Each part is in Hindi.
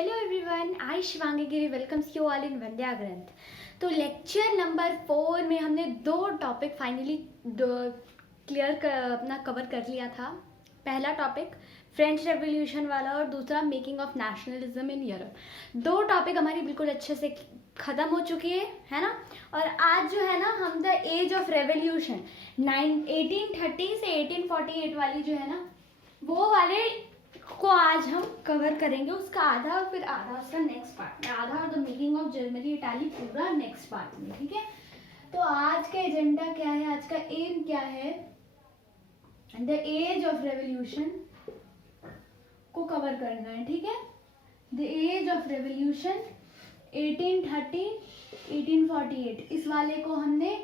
Hello everyone, I Shivangi Giri welcomes you all in Vandya Granth. तो लेक्चर नंबर 4 में हमने 2 टॉपिक फाइनली अपना कवर कर लिया था। पहला टॉपिक फ्रेंच रेवोल्यूशन वाला और दूसरा making of nationalism in Europe. 2 topic हमारी बिल्कुल अच्छे से ख़त्म हो चुकी है ना। और आज जो है ना हम द एज ऑफ रेवोल्यूशन 1830 से 1848 वाली जो है ना वो वाले को आज हम कवर करेंगे, उसका आधा और फिर आधा उसका नेक्स्ट पार्ट में, आधा और the making of Germany Italy पूरा नेक्स्ट पार्ट में। ठीक है, तो आज का एजेंडा क्या है, आज का एम क्या है, द एज ऑफ रेवोल्यूशन को कवर करना है। ठीक है, द एज ऑफ रेवोल्यूशन 1830 1848 इस वाले को हमने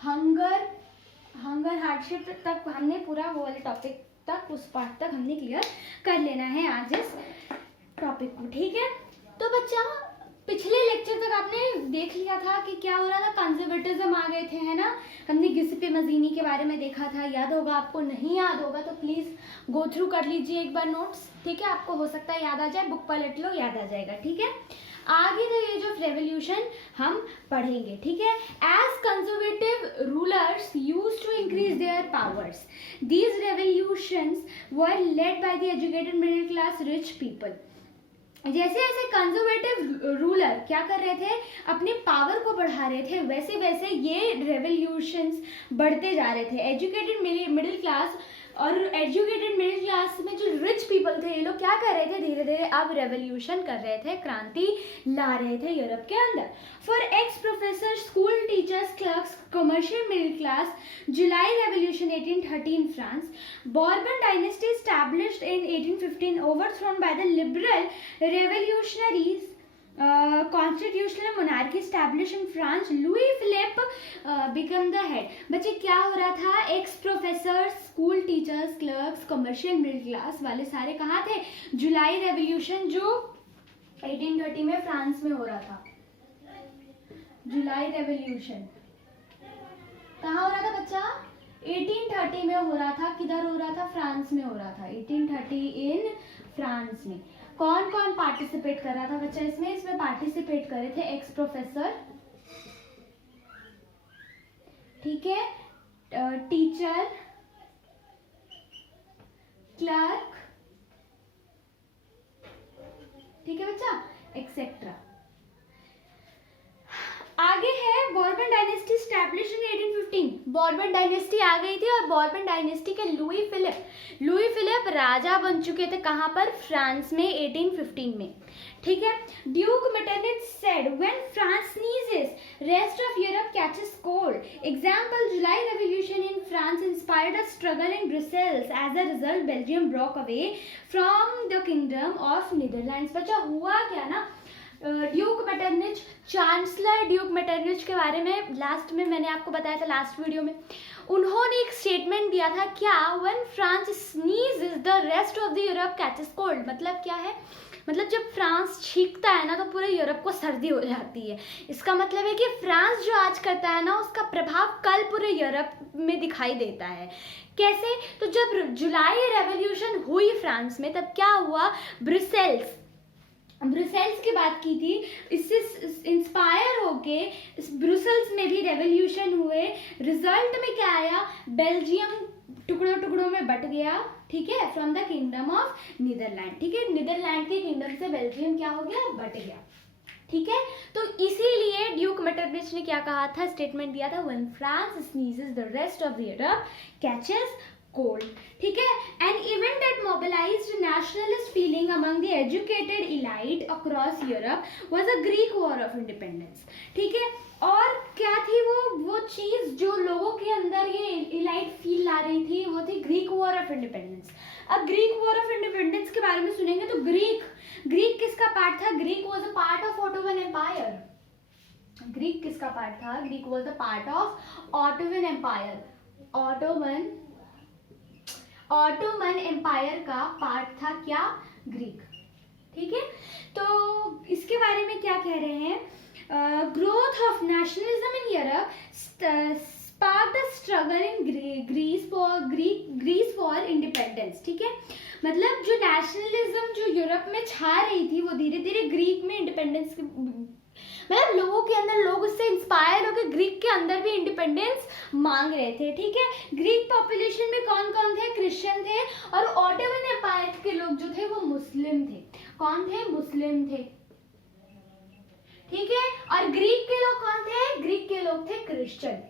हंगर हार्डशिप तक हमने पूरा वो वाले टॉपिक तक उस पार्ट तक हमने क्लियर कर लेना है आज इस टॉपिक को। ठीक है, तो बच्चा पिछले लेक्चर तक आपने देख लिया था कि क्या हो रहा था, कंजर्वेटिज्म आ गए थे, है ना। हमने गिसेपे मजीनी के बारे में देखा था, याद होगा आपको। नहीं याद होगा तो प्लीज गो थ्रू कर लीजिए एक बार नोट्स। ठीक है, आपको हो सकता है याद आ जाए, बुक पलट लो, याद आ जाएगा। ठीक है, आगे द एज ऑफ रेवोल्यूशन हम पढ़ेंगे। ठीक है, as conservative rulers used to increase their powers, these revolutions were led by the educated middle class rich people. जैसे जैसे कंजर्वेटिव रूलर क्या कर रहे थे, अपने पावर को बढ़ा रहे थे, वैसे वैसे ये रेवोल्यूशंस बढ़ते जा रहे थे। एजुकेटेड मिडिल क्लास और एजुकेटेड मिडिल क्लास में जो रिच पीपल थे, ये लोग क्या कर रहे थे, धीरे धीरे अब रेवोल्यूशन कर रहे थे, क्रांति ला रहे थे यूरोप के अंदर। For x professor, school teachers, clerks, commercial middle class, July revolution 1830 in France, Bourbon dynasty established in 1815, overthrown by the liberal revolutionaries, constitutional monarchy established in France, Louis Philippe become the head। बच्चे क्या हो रहा था, x professor, school teachers, clerks, commercial middle class वाले सारे कहाँ थे, जुलाई रेवोल्यूशन जो 1830 में फ्रांस में हो रहा था। जुलाई रेवोल्यूशन कहाँ हो रहा था बच्चा, 1830 में हो रहा था। किधर हो रहा था, फ्रांस में हो रहा था। 1830 इन फ्रांस में कौन कौन पार्टिसिपेट कर रहा था बच्चा इसमें पार्टिसिपेट कर रहे थे एक्स प्रोफेसर, ठीक है, टीचर, क्लर्क, ठीक है बच्चा, एक्सेट्रा। आगे है Bourbon dynasty established in 1815। Bourbon dynasty आ गई थी और बॉर्बन डायनेस्टी के लुई फिलिप राजा बन चुके थे। कहाँ पर, फ्रांस में 1815 में। ठीक है, Duke Metternich said when France sneezes, rest of Europe catches cold. Example, July Revolution in France inspired a struggle in Brussels. As a result, Belgium broke away from the kingdom of Netherlands। बच्चा हुआ क्या ना, ड्यूक मेटरनिच, चांसलर ड्यूक मेटरनिच के बारे में लास्ट में मैंने आपको बताया था, लास्ट वीडियो में उन्होंने एक स्टेटमेंट दिया था, क्या, when France sneezes the rest of the Europe catches cold. मतलब क्या है, मतलब जब फ्रांस छींकता है ना तो पूरे यूरोप को सर्दी हो जाती है। इसका मतलब है कि फ्रांस जो आज करता है ना उसका प्रभाव कल पूरे यूरोप में दिखाई देता है। कैसे, तो जब जुलाई रेवोल्यूशन हुई फ्रांस में तब क्या हुआ, ब्रुसेल्स की बात की थी, इससे इंस्पायर होके ब्रुसेल्स में भी रेवोल्यूशन हुए। रिजल्ट में क्या आया, बेल्जियम टुकड़ों टुकड़ों में बट गया। ठीक है, from the kingdom of Netherland. ठीक है, नीदरलैंड के किंगडम से बेल्जियम क्या हो गया, बट गया। ठीक है, तो इसीलिए ड्यूक मेटरनिच ने क्या कहा था, स्टेटमेंट दिया था, when France sneezes the rest of the Europe catches cold. ठीक है, an event that mobilised nationalist feeling among the educated elite across Europe was a Greek war of independence. ठीक है, और क्या थी वो चीज जो लोगों के अंदर ये इलाइट फील ला रही थी, वो थी ग्रीक वॉर ऑफ इंडिपेंडेंस। अब ग्रीक वॉर ऑफ इंडिपेंडेंस के बारे में सुनेंगे तो ग्रीक किसका पार्ट था, Greek was a part of Ottoman empire. Greek किसका पार्ट था, Greek was a part of Ottoman empire. Ottoman empire का पार्ट था क्या, ग्रीक। ठीक है, तो इसके बारे में क्या कह रहे हैं, growth of nationalism in Europe sparked a struggle in Greece for independence। ठीक है, मतलब जो नेशनलिज्म जो यूरोप में छा रही थी वो धीरे धीरे ग्रीक में इंडिपेंडेंस, मतलब लोगों के अंदर, लोग उससे इंस्पायर होकर ग्रीक के अंदर भी इंडिपेंडेंस मांग रहे थे। ठीक है, ग्रीक पॉपुलेशन में कौन कौन थे? क्रिश्चियन थे, और ऑटोमन एम्पायर के लोग जो थे वो मुस्लिम थे। कौन थे? मुस्लिम थे। ठीक है, और ग्रीक के लोग कौन थे? ग्रीक के लोग थे Christian.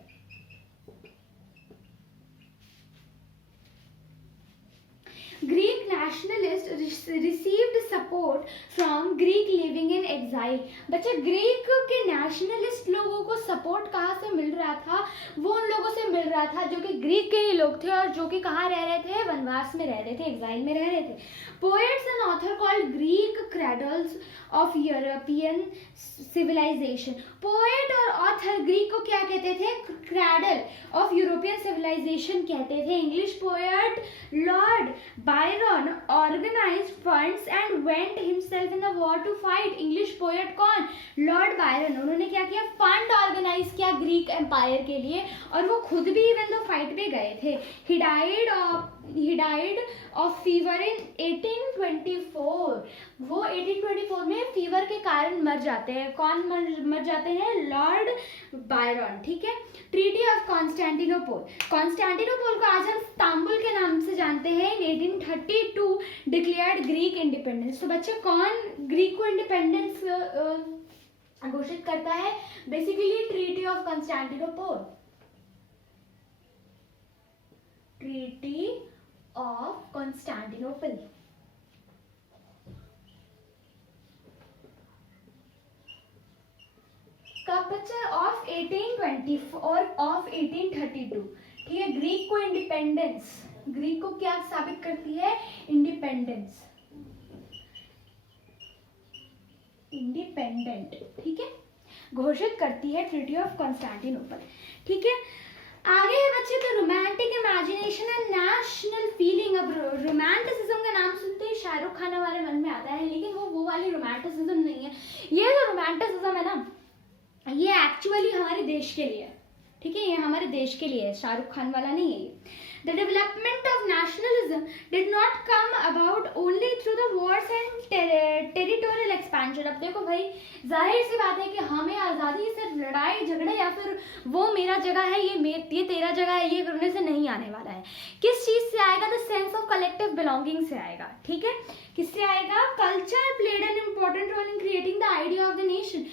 Greek nationalists received support from Greek living in exile। बच्चे ग्रीक के नेशनलिस्ट लोगों को सपोर्ट कहाँ से मिल रहा था? वो उन लोगों से मिल रहा था जो कि ग्रीक के ही लोग थे और जो कि कहाँ रह रहे थे? वनवास में रह रहे थे, एग्जाइल में रह रहे थे। Poets and author called Greek cradles of European civilisation. Poet और ऑथर ग्रीक को क्या कहते थे? क्रैडल ऑफ यूरोपियन सिविलाइजेशन कहते थे। English poet Lord Byron organised funds and went himself in the war to fight. English poet कौन? Lord Byron. उन्होंने क्या किया? फंड ऑर्गेनाइज किया ग्रीक एम्पायर के लिए, और वो खुद भी इवन दो फाइट पे गए थे। He died of fever in 1824। वो 1824 में फीवर के कारण मर जाते हैं। कौन मर जाते हैं? Lord Byron. ठीक है, ट्रीटी ऑफ कॉन्स्टेंटिनोपल। कॉन्स्टेंटिनोपल को आज हम इस्तांबुल के नाम से जानते हैं। इन 1832 डिक्लेयर्ड ग्रीक इंडिपेंडेंस। तो बच्चे कौन ग्रीक को इंडिपेंडेंस घोषित करता है? Basically treaty of Constantinople. Treaty of Constantinople. कब बच्चे? ऑफ 1820 और ऑफ 1832। ठीक है, ग्रीक को इंडिपेंडेंस, ग्रीक को क्या साबित करती है? Independence, independent. ठीक है, घोषित करती है ट्रीटी ऑफ कॉन्स्टेंटिनोपल। ठीक है, आगे है बच्चे तो romantic imagination and national feeling. अब रोमांटिसिज्म का नाम सुनते ही शाहरुख खान हमारे मन में आता है, लेकिन वो वाली रोमांटिसिज्म नहीं है। ये जो रोमांटिसिज्म है ना, ये एक्चुअली हमारे देश के लिए है। ठीक है, ये हमारे देश के लिए है, शाहरुख खान वाला नहीं है ये। The development of nationalism did not come about only through the wars and territorial expansion। अब देखो भाई, जाहिर सी बात है कि हमें आज़ादी सिर्फ लड़ाई झगड़े या फिर वो मेरा जगह है, ये तेरा जगह है, ये करने से नहीं आने वाला है। किस चीज़ से आएगा? The sense of collective belonging से आएगा। ठीक है, किससे आएगा? Culture played an important role in creating the idea of the nation.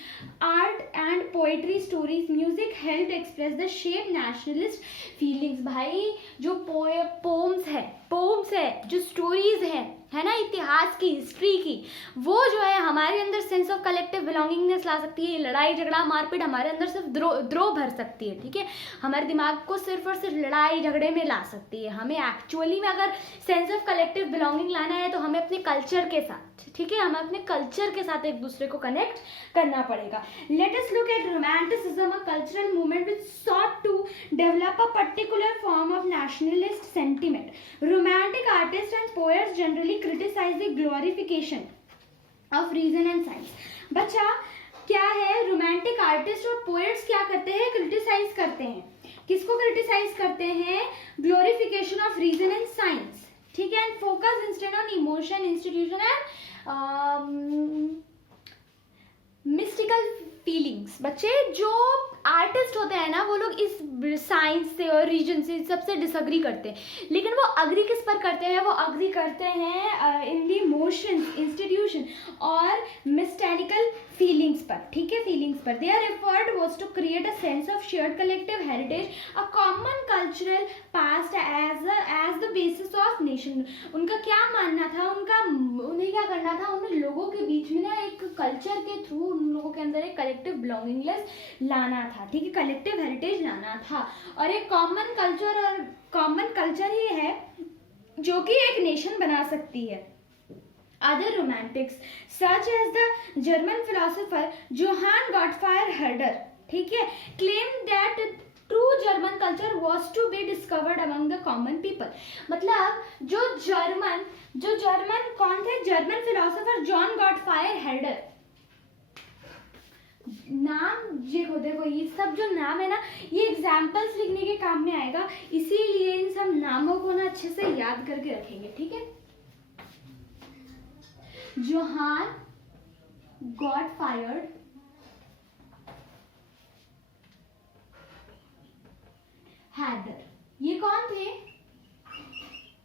Art and poetry, stories, music help express the shape nationalist feelings. भाई जो पोम्स है, जो स्टोरीज है ना, इतिहास की, हिस्ट्री की, वो जो है हमारे अंदर सेंस ऑफ कलेक्टिव बिलोंगिंगनेस ला सकती है। लड़ाई झगड़ा मारपीट हमारे अंदर सिर्फ द्रोह भर सकती है। ठीक है, हमारे दिमाग को सिर्फ और सिर्फ लड़ाई झगड़े में ला सकती है। हमें एक्चुअली में अगर सेंस ऑफ कलेक्टिव बिलोंगिंग लाना है तो हमें अपने कल्चर के साथ, ठीक है, हमें अपने कल्चर के साथ एक दूसरे को कनेक्ट करना पड़ेगा। Let us look at romanticism, a cultural movement which sought to develop a particular form of nationalist sentiment. Romantic artists and poets generally criticize the glorification of reason and science। बच्चा क्या है? रोमांटिक आर्टिस्ट और पोएट्स क्या करते हैं? क्रिटिसाइज करते हैं। किसको क्रिटिसाइज करते हैं? Glorification of reason and science. ठीक है, and focus instead on emotion, institution and mystical feelings. बच्चे जो आर्टिस्ट होते हैं ना, वो लोग इस साइंस से और रीजन से सबसे डिसअग्री करते हैं, लेकिन वो अग्री किस पर करते हैं? वो अग्री करते हैं इन दी इमोशंस, इंस्टीट्यूशन और मिस्टेरिकल फीलिंग्स पर। ठीक है, फीलिंग्स पर। Their effort was to create a sense of shared collective heritage, a common cultural past as the basis of nation. उनका क्या मानना था? उन्हें क्या करना था? उन्हें लोगों के बीच में ना एक कल्चर के थ्रू उन लोगों के अंदर एक कलेक्टिव बिलोंगिंगनेस लाना था। ठीक है, कलेक्टिव हेरिटेज लाना था, और एक कॉमन कल्चर ही है जो कि एक नेशन बना सकती है। Other romantics such as the German philosopher Johann Gottfried Herder, ठीक है, claimed that true German culture was to be discovered among the common people। मतलब जो जर्मन कौन थे? German philosopher John Gottfried Herder. नाम देखो ये सब जो नाम है ना, ये एग्जाम्पल्स लिखने के काम में आएगा, इसीलिए इन सब नामों को ना अच्छे से याद करके रखेंगे। ठीक है, जोहान गॉटफायर्ड हैडर। ये कौन थे?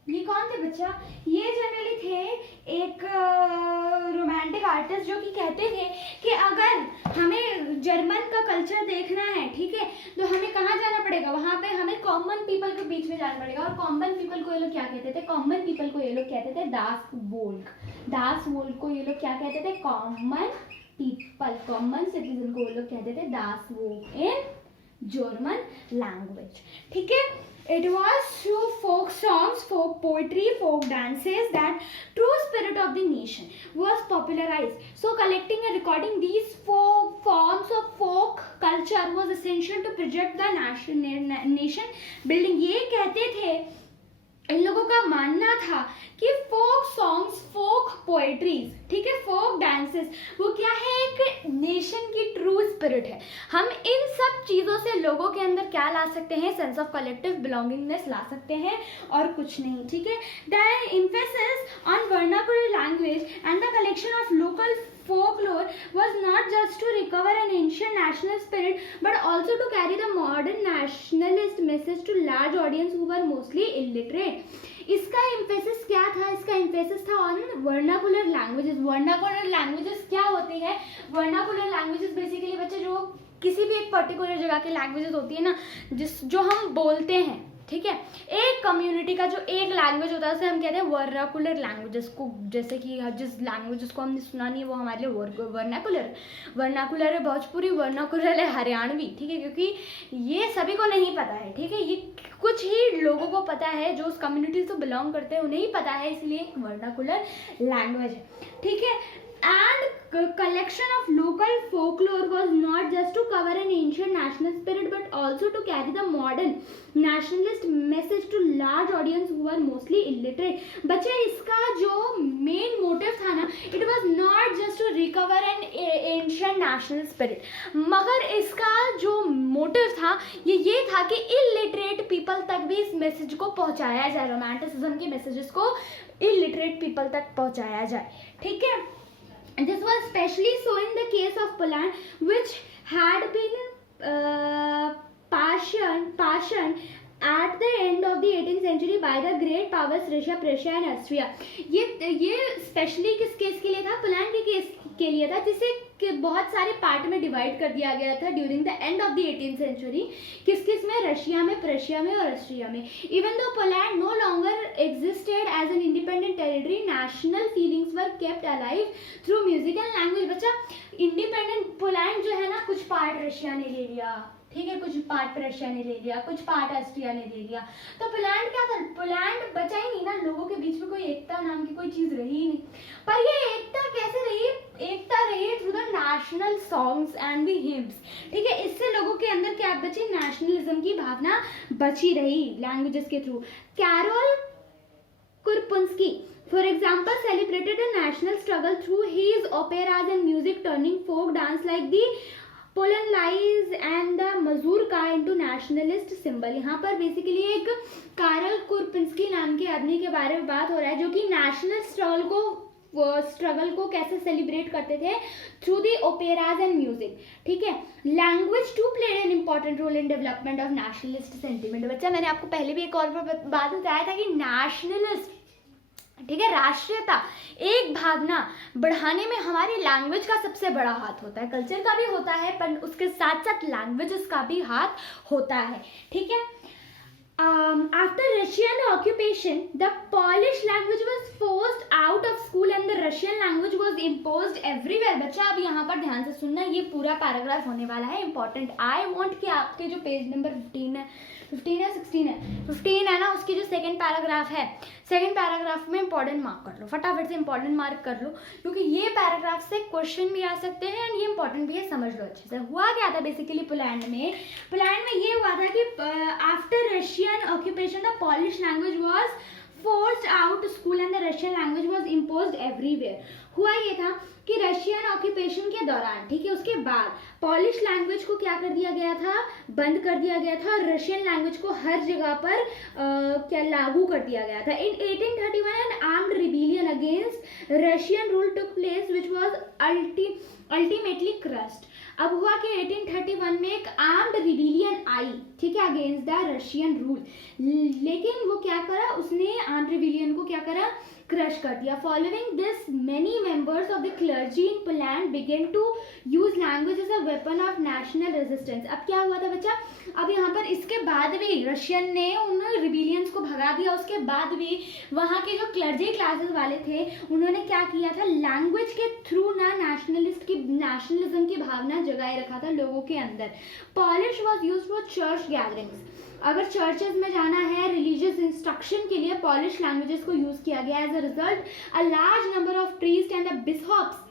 ये कौन थे बच्चा? ये जनरली थे एक रोमांटिक आर्टिस्ट जो कि कहते थे कि अगर हमें जर्मन का कल्चर देखना है, ठीक है, तो हमें कहाँ जाना पड़ेगा? वहाँ पे हमें कॉमन पीपल के बीच में जाना पड़ेगा। और कॉमन पीपल को ये लोग क्या कहते थे? कॉमन पीपल को ये लोग कहते थे दास वोल्क। दास वोल्क को ये लोग क्या कहते थे? कॉमन पीपल, कॉमन सिटीजन को ये लोग कहते थे दास वोल्क इन जर्मन लैंग्वेज। ठीक है, it was through folk songs, folk poetry, folk dances that true spirit of the nation was popularized. So collecting and recording these folk forms of folk culture was essential to project the nation building. ये कहते थे, इन लोगों का मानना था कि फोक सॉन्ग्स, फोक पोएट्रीज, ठीक है, फोक डांसेस, वो क्या है? एक नेशन की ट्रू स्पिरिट है। हम इन सब चीज़ों से लोगों के अंदर क्या ला सकते हैं? सेंस ऑफ कलेक्टिव बिलोंगिंगनेस ला सकते हैं, और कुछ नहीं। ठीक है, the emphasis on vernacular language and the collection of local folklore was not just to recover an ancient national spirit but also to carry the modern nationalist message to large audience who were mostly illiterate. इसका एम्फेसिस क्या था? इसका एम्फेसिस था on vernacular languages. Vernacular languages क्या होती है? वर्नाकुलर लैंग्वेजेस बेसिकली बच्चे जो किसी भी एक पर्टिकुलर जगह की लैंग्वेजेस होती है ना, जो हम बोलते हैं, ठीक है, एक कम्युनिटी का जो एक लैंग्वेज होता है उसे हम कहते हैं वर्नाकुलर लैंग्वेजेस को। जैसे कि जिस लैंग्वेजेस को हमने सुना नहीं है वो हमारे लिए वर्नाकुलर है भोजपुरी, वर्नाकुलर है हरियाणवी, ठीक है, क्योंकि ये सभी को नहीं पता है। ठीक है, ये कुछ ही लोगों को पता है जो उस कम्युनिटी से बिलोंग करते हैं, उन्हें ही पता है, इसलिए एक वर्नाकुलर लैंग्वेज है। ठीक है, and collection of local folklore was not just to cover an ancient national spirit but also to carry the modern nationalist message to large audience who were mostly illiterate. बच्चे इसका जो मेन मोटिव था ना, it was not just to recover an ancient national spirit, मगर इसका जो मोटिव था ये था कि illiterate people तक भी इस मैसेज को पहुंचाया जाए, रोमांटिसिज्म के मैसेजेस को illiterate people तक पहुंचाया जाए। ठीक है, this was especially so in the case of Poland, which had been partitioned at the end of the 18th century by the great powers Russia, Prussia and Austria. ये स्पेशली किस केस के लिए था? पोलैंड के केस के लिए था, जिसे बहुत सारे पार्ट में डिवाइड कर दिया गया था during the end of the 18th century. किस में? रशिया में, प्रशिया में और ऑस्ट्रिया में। Even though Poland no longer existed as an independent territory, national feelings were kept alive through music and language. बच्चा, इंडिपेंडेंट पोलैंड जो है ना, कुछ पार्ट रशिया ने ले लिया, ठीक है, कुछ पार्ट प्रशिया ने ले लिया, कुछ पार्ट ऑस्ट्रिया ने ले लिया, तो पोलैंड क्या था? पोलैंड बचा ही नहीं ना, लोगों के बीच में कोई एकता नाम की कोई चीज रही ही नहीं। पर ये एकता कैसे रही? एकता रही through the national songs and the hymns. ठीक है, इससे लोगों के अंदर क्या बची? नेशनलिज्म की भावना बची रही लैंग्वेजेस के through. Karol Kurpinski for example celebrated a national struggle through his operas and music, turning folk dance like the Polonais and the mazurka into nationalist symbol। यहाँ पर बेसिकली एक कारल कुरपिंस्की नाम के आदमी के बारे में बात हो रहा है जो कि नेशनल स्ट्रगल को कैसे सेलिब्रेट करते थे? Through the operas and music. ठीक है, language too played an important role in development of nationalist sentiment. बच्चा, मैंने आपको पहले भी एक और बात बताया था कि नेशनलिस्ट, ठीक है, राष्ट्रीयता, एक भावना बढ़ाने में हमारी लैंग्वेज का सबसे बड़ा हाथ होता है। कल्चर का भी होता है पर उसके साथ साथ लैंग्वेजेस का भी हाथ होता है। ठीक है, after Russian occupation, the Polish language was forced out of school and the Russian language was imposed everywhere। बच्चा, अब यहाँ पर ध्यान से सुनना, ये पूरा पैराग्राफ होने वाला है इंपॉर्टेंट। आई वांट कि आपके जो पेज नंबर 15 या 16 है ना, उसकी जो सेकंड पैराग्राफ है, सेकंड पैराग्राफ में इंपॉर्टेंट मार्क कर लो, फटाफट से इंपॉर्टेंट मार्क कर लो, क्योंकि ये पैराग्राफ से क्वेश्चन भी आ सकते हैं एंड ये इंपॉर्टेंट भी है, समझ लो अच्छे से। हुआ क्या था बेसिकली पोलैंड में ये हुआ था कि after Russian occupation the polish language was forced out school and the Russian language was imposed everywhere. हुआ ये था कि रशियन ऑक्यूपेशन के दौरान, ठीक है, उसके बाद पॉलिश लैंग्वेज को क्या कर दिया गया था, बंद कर दिया गया था, और रशियन लैंग्वेज को हर जगह पर क्या लागू कर दिया गया था। इन 1831 N armed rebellion against Russian rule took place which was ultimately crossed. अब हुआ कि 1831 में एक आर्म्ड रिबेलियन आई, ठीक है, अगेंस्ट द रशियन रूल, लेकिन वो क्या करा, उसने आर्म्ड रिबेलियन को क्या करा, क्रश कर दिया। Following this many members of the clergy in Poland began to use language as a weapon of national resistance. अब क्या हुआ था बच्चा, अब यहाँ पर इसके बाद भी रशियन ने उन रिबेलियंस को भगा दिया, उसके बाद भी वहाँ के जो क्लर्जी क्लासेस वाले थे उन्होंने क्या किया था, लैंग्वेज के थ्रू ना नेशनलिज्म की भावना जगाए रखा था लोगों के अंदर। Polish was use for church gatherings, अगर चर्चेज में जाना है रिलीजियस इंस्ट्रक्शन के लिए पॉलिश लैंग्वेजेस को यूज किया गया। As a result a large number of priest and the bishops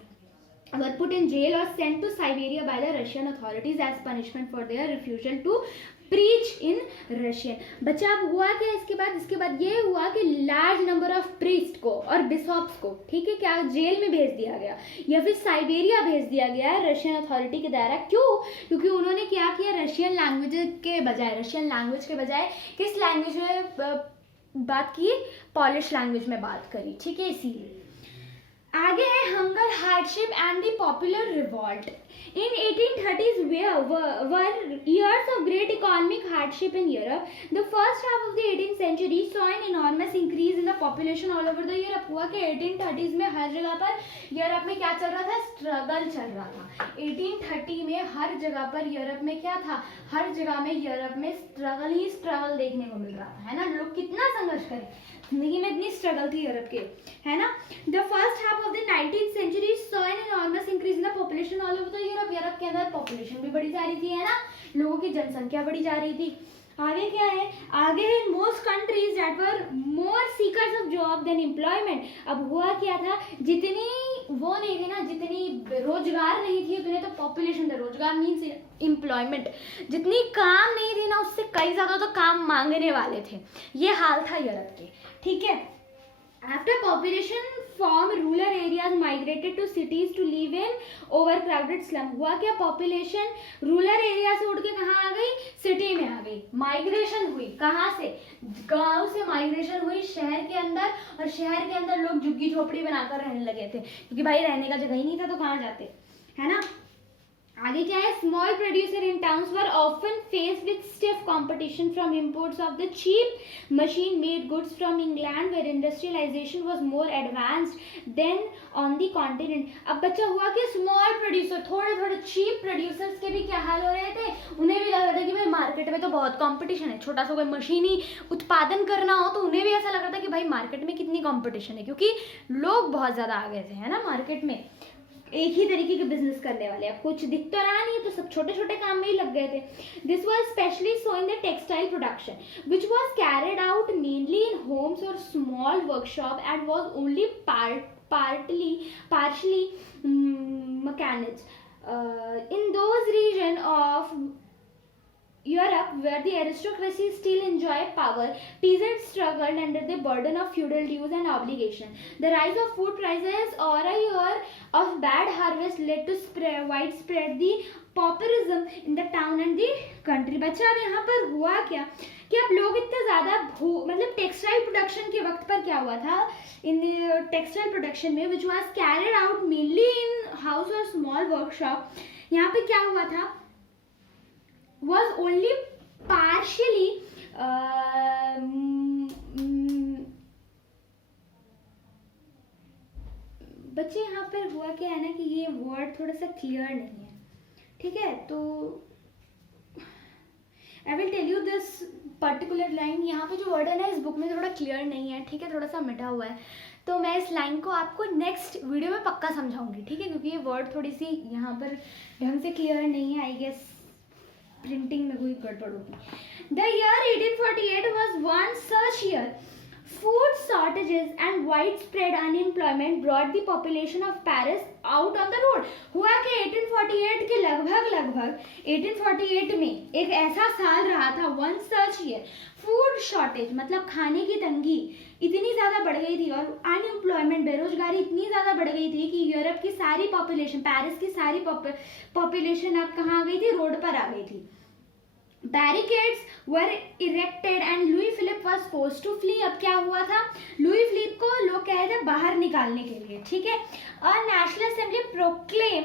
were put in jail or sent to Siberia by the Russian authorities as punishment for their refusal to preach in Russian। बच्चा अब हुआ क्या इसके बाद ये हुआ कि लार्ज नंबर ऑफ प्रीस्ट को और बिशॉप्स को, ठीक है, क्या जेल में भेज दिया गया या फिर साइबेरिया भेज दिया गया है रशियन अथॉरिटी के द्वारा। क्यों? क्योंकि उन्होंने क्या किया, रशियन लैंग्वेज के बजाय किस लैंग्वेज में बात की, पॉलिश लैंग्वेज में बात करी, ठीक है। इसीलिए आगे है hunger, hardship and the popular revolt. In 1830s were years of great economic hardship in Europe. The first half of the 18th century saw an enormous increase in the population all over the Europe। हुआ कि 1830s में हर जगह पर यूरोप में क्या चल रहा था, स्ट्रगल चल रहा था। 1830 में हर जगह पर यूरोप में क्या था, हर जगह में यूरोप में स्ट्रगल ही स्ट्रगल देखने को मिल रहा था, है ना। लोग कितना संघर्ष करें, जिंदगी में इतनी स्ट्रगल थी यूरोप के, है ना। The first half of the 19th century saw an enormous increase in the population all over the Europe। Europe के अंदर पॉपुलेशन भी बढ़ी जा रही थी, है ना, लोगों की जनसंख्या बढ़ी जा रही थी। आगे क्या है, आगे है most countries that were more seekers of job than employment. अब हुआ क्या था, जितनी वो नहीं थी ना, जितनी रोजगार नहीं थी उतने तो पॉपुलेशन था। रोजगार मीन्स एम्प्लॉयमेंट, जितनी काम नहीं थी ना उससे कई ज्यादा तो काम मांगने वाले थे। ये हाल था यूरोप के, ठीक है। After population form, rural areas migrated to cities to live in overcrowded slum। हुआ क्या, पॉपुलेशन रूरल एरिया से उठ के कहाँ आ गई, सिटी में आ गई। माइग्रेशन हुई कहाँ से, गांव से माइग्रेशन हुई शहर के अंदर, और शहर के अंदर लोग झुग्गी झोपड़ी बनाकर रहने लगे थे, क्योंकि भाई रहने का जगह ही नहीं था तो कहाँ जाते, है ना। आगे क्या है, small producer in towns were often face with stiff competition from imports of the cheap machine made goods from England where industrialisation was more advanced than on the continent. अब बच्चा हुआ कि स्मॉल प्रोड्यूसर, थोड़े चीप प्रोड्यूसर्स के भी क्या हाल हो रहे थे, उन्हें भी लग रहा था कि भाई मार्केट में तो बहुत कॉम्पिटिशन है। छोटा सा कोई मशीनी उत्पादन करना हो तो उन्हें भी ऐसा लग रहा था कि भाई मार्केट में कितनी कॉम्पिटिशन है, क्योंकि लोग बहुत ज़्यादा आ गए थे, है ना, मार्केट में एक ही तरीके के बिजनेस करने वाले। अब कुछ दिख तो रहा नहीं, तो सब छोटे छोटे काम में ही लग गए थे। This was specially so in the textile production which was carried out mainly in homes और small workshop and was only partially mechanized in those regions of Europe where the aristocracy still enjoyed power, peasants struggled under the burden of feudal dues and obligation. The rise of food prices or a year of bad harvest led to widespread the pauperism in the town and the country। बच्चा अब यहाँ पर हुआ क्या कि अब लोग इतने ज़्यादा मतलब टेक्सटाइल प्रोडक्शन के वक्त पर क्या हुआ था, इन टेक्सटाइल प्रोडक्शन में विच was carried out mainly in house और स्मॉल वर्कशॉप, यहाँ पे क्या हुआ था, was only partially बच्चे यहाँ पर हुआ क्या है ना कि ये वर्ड थोड़ा सा क्लियर नहीं है, ठीक है। तो I will tell you this particular line. यहाँ पे जो वर्ड है ना इस बुक में थोड़ा क्लियर नहीं है, ठीक है, थोड़ा सा मिटा हुआ है, तो मैं इस लाइन को आपको नेक्स्ट वीडियो में पक्का समझाऊंगी, ठीक है, क्योंकि ये वर्ड थोड़ी सी यहाँ पर ढंग से क्लियर नहीं है। आई गेस प्रिंटिंग में कोई गड़बड़ होगी। The year 1848 was one such year। Food shortages and widespread unemployment brought the population of Paris out on the road। हुआ कि 1848 के लगभग 1848 में एक ऐसा साल रहा था, one such year। Food shortage मतलब खाने की तंगी इतनी ज़्यादा बढ़ गई थी और अनएम्प्लॉयमेंट बेरोजगारी इतनी ज़्यादा बढ़ गई थी कि यूरोप की सारी पॉपुलेशन, पेरिस की सारी पॉपुलेशन अब कहाँ आ गई थी, रोड पर आ गई थी। Barricades were erected and Louis Philippe was forced to flee. अब क्या हुआ था, लुई फिलिप को लोग कह रहे थे बाहर निकालने के लिए, ठीक है। National assembly proclaim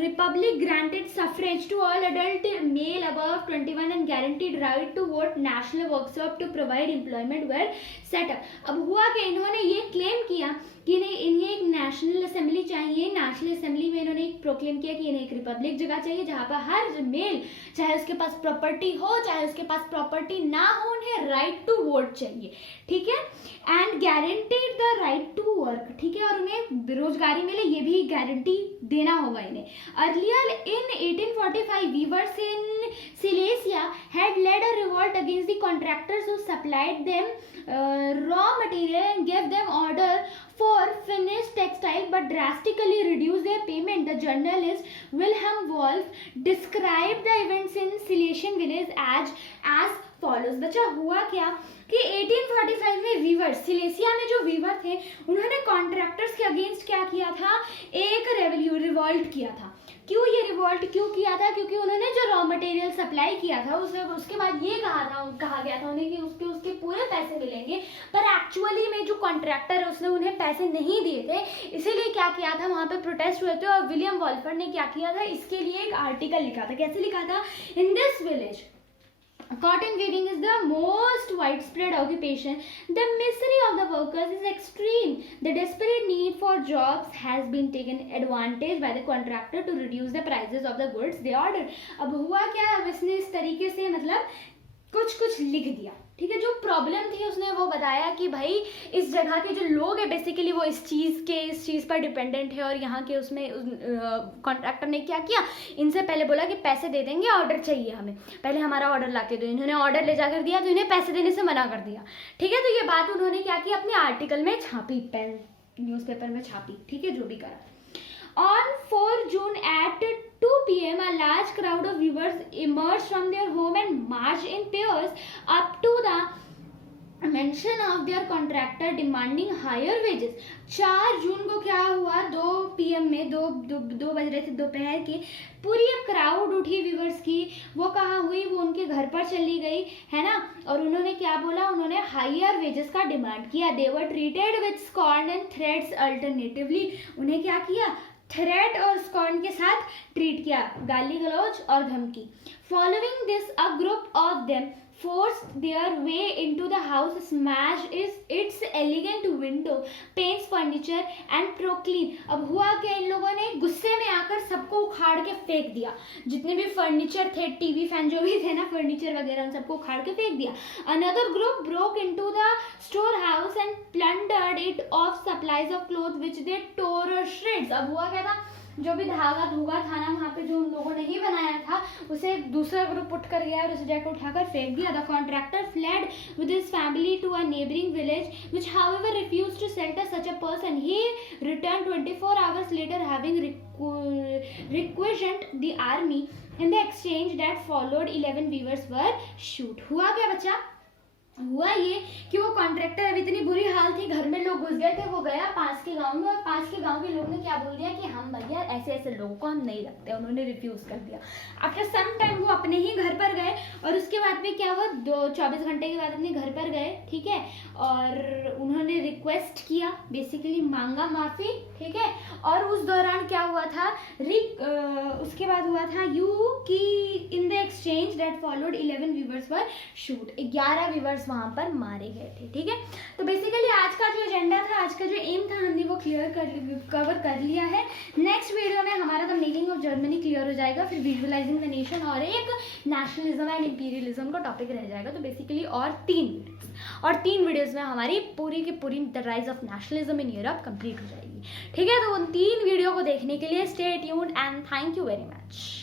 republic granted suffrage to all adult male above 21 and guaranteed right to vote. National workshop to provide employment were set up. अब हुआ कि इन्होंने ये क्लेम किया कि इन्हें एक नेशनल असेंबली चाहिए। नेशनल असेंबली में इन्होंने एक प्रोक्लेम किया कि इन्हें एक रिपब्लिक जगह चाहिए जहाँ पर हर मेल, चाहे उसके पास प्रॉपर्टी हो चाहे उसके पास प्रॉपर्टी ना हो, उन्हें राइट टू वोट चाहिए, ठीक है। And guaranteed the right to work, ठीक है, और उन्हें बेरोजगारी मिले ये भी गारंटी देना होगा इन्हें। Earlier in 1845 weavers in Silesia had led a revolt against the contractors who supplied them raw material and gave them order for finished textile but drastically reduced their payment. The journalist Wilhelm Wolf described the events in Silesian village as follows. बच्चा हुआ क्या कि 1845 में वीवर, सिलेसिया में जो वीवर थे उन्होंने कॉन्ट्रैक्टर्स के अगेंस्ट क्या किया था, एक रिवॉल्ट किया था। क्यों ये रिवॉल्ट क्यों किया था, क्योंकि उन्होंने जो रॉ मटेरियल सप्लाई किया था उसके बाद ये कहा गया था उन्हें कि उसके पूरे पैसे मिलेंगे, पर एक्चुअली में जो कॉन्ट्रैक्टर है उसने उन्हें पैसे नहीं दिए थे। इसीलिए क्या किया था, वहाँ पे प्रोटेस्ट हुए थे और विलियम वॉल्फर ने क्या किया था, इसके लिए एक आर्टिकल लिखा था। कैसे लिखा था, in this village cotton weaving is the most widespread occupation. The misery of the workers is extreme. The desperate need for jobs has been taken advantage by the contractor to reduce the prices of the goods they ordered. अब हुआ क्या, अब इसने इस तरीके से मतलब कुछ लिख दिया, ठीक है। जो प्रॉब्लम थी उसने वो बताया कि भाई इस जगह के जो लोग हैं बेसिकली वो इस चीज़ पर डिपेंडेंट है और यहाँ के उसमें कॉन्ट्रैक्टर ने क्या किया, इनसे पहले बोला कि पैसे दे देंगे, ऑर्डर चाहिए हमें, पहले हमारा ऑर्डर ला के दो। इन्होंने ऑर्डर ले जाकर दिया तो इन्हें पैसे देने से मना कर दिया, ठीक है। तो ये बात उन्होंने क्या किया, अपने आर्टिकल में छापी, पेन न्यूज़पेपर में छापी, ठीक है, जो भी करा। On 4 June at 2 p.m. a large crowd of weavers emerged from their home and marched in pairs up to the mention of their contractor demanding higher wages. 4 जून को क्या हुआ, 2 PM में 2 बज रहे थे दोपहर के, पूरी एक क्राउड उठी वीवर्स की। वो कहाँ हुई, वो उनके घर पर चली गई, है ना। और उन्होंने क्या बोला, उन्होंने हायर वेजेस का डिमांड किया। They were treated with scorn and threats alternatively. उन्हें क्या किया, थ्रेट और स्कॉर्न के साथ ट्रीट किया, गाली गलौज और धमकी। Following this a group of them forced their way into the house, smashed its elegant window, paints, furniture and proclaim। अब हुआ क्या, इन लोगों ने गुस्से में आकर सबको उखाड़ के फेंक दिया, जितने भी फर्नीचर थे, टीवी फैन जो भी थे ना, फर्नीचर वगैरह, उन सबको उखाड़ के फेंक दिया। Another group broke into the storehouse and plundered it of supplies of clothes which they tore to shreds। अब हुआ क्या था, जो भी धागा धुगा था ना वहाँ पे जो उन लोगों ने ही बनाया था उसे दूसरा ग्रुप उठ कर गया और उसे जाकर उठाकर फेंक दिया। The contractor fled with his family to a neighbouring village which however refused to shelter such a person. He return 24 hours later having requisitioned the army। In the exchange that followed 11 weavers were shot। हुआ क्या बच्चा, हुआ ये कि वो कॉन्ट्रैक्टर, अभी इतनी बुरी हाल थी, घर में लोग घुस गए थे, वो गया पास के गांव में और पास के गांव के लोग ने क्या बोल दिया कि हम भैया ऐसे लोगों को हम नहीं रखते, उन्होंने रिफ्यूज़ कर दिया। आफ्टर सम टाइम वो अपने ही घर पर गए और उसके बाद में क्या हुआ, 24 घंटे के बाद अपने घर पर गए, ठीक है, और उन्होंने रिक्वेस्ट किया, बेसिकली मांगा माफ़ी, ठीक है। और उस दौरान क्या हुआ था, उसके बाद हुआ था कि in the exchange that followed 11 weavers were shoot, 11 weavers वहाँ पर मारे गए थे, ठीक है। तो बेसिकली आज का जो एजेंडा था, आज का जो एम था, हमने वो कवर कर लिया है। नेक्स्ट वीडियो में हमारा the making of Germany clear हो जाएगा, फिर विजुअलाइजिंग द नेशन और एक नेशनलिज्म एंड इंपीरियलिज्म का टॉपिक रह जाएगा। तो बेसिकली और 3 वीडियोज़ में हमारी पूरी की पूरी the rise of nationalism in Europe complete हो जाएगी, ठीक है। तो उन 3 वीडियो को देखने के लिए stay tuned and thank you very much.